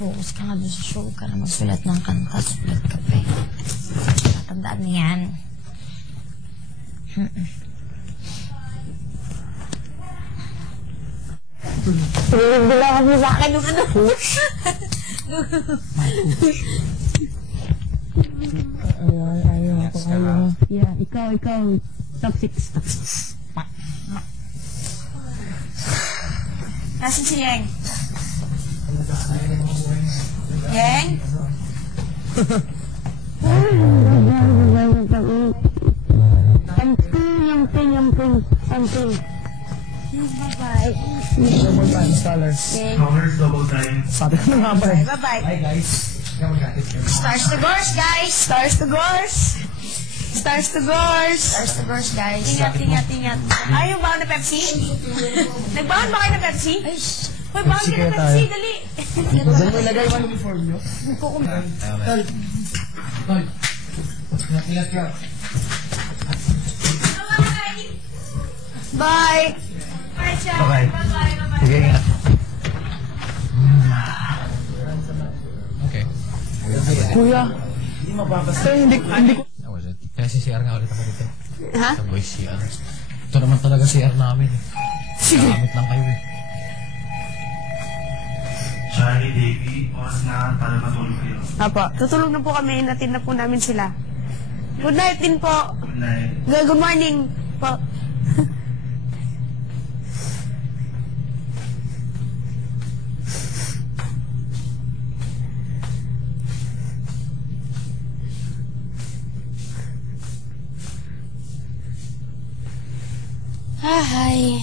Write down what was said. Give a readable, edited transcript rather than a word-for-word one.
Focus ka nga doon sa show ka na magsulat ng kanta. Sulat ka pa eh. Tatandaan mo yan. Wala kami sa akin yung ano. Ayaw. Yeah, ikaw. Top 6. Nasaan si Yeng? Yeng? Something. Bye-bye. Double time, scholars. Scholars, double time. Sabi ko nga ba eh. Bye-bye. Hi guys. Stars to Gors, guys! Stars to Gors! Stars to Gors! Stars to Gors, guys. Ingat. Ayaw ba na Pepsi? Nagbaon ba kayo ng Pepsi? Ay, hoy, baon ka ng Pepsi, dali! Diyan mo ilagay one uniform nyo. Tol. Ingat ka. Bye! Bye-bye. Sige, ingat. Okay. Kuya. Hindi mapapasa. Hindi ko. Kaya si CR nga ulit ako dito. Ha? Sa boys CR. Ito naman talaga CR namin. Sige. Gamit lang kayo eh. Charlie, Davey, oras na para matulog kayo. Apo, tutulog na po kami. Inatin na po namin sila. Good night din po. Good night. Good morning po. Hi.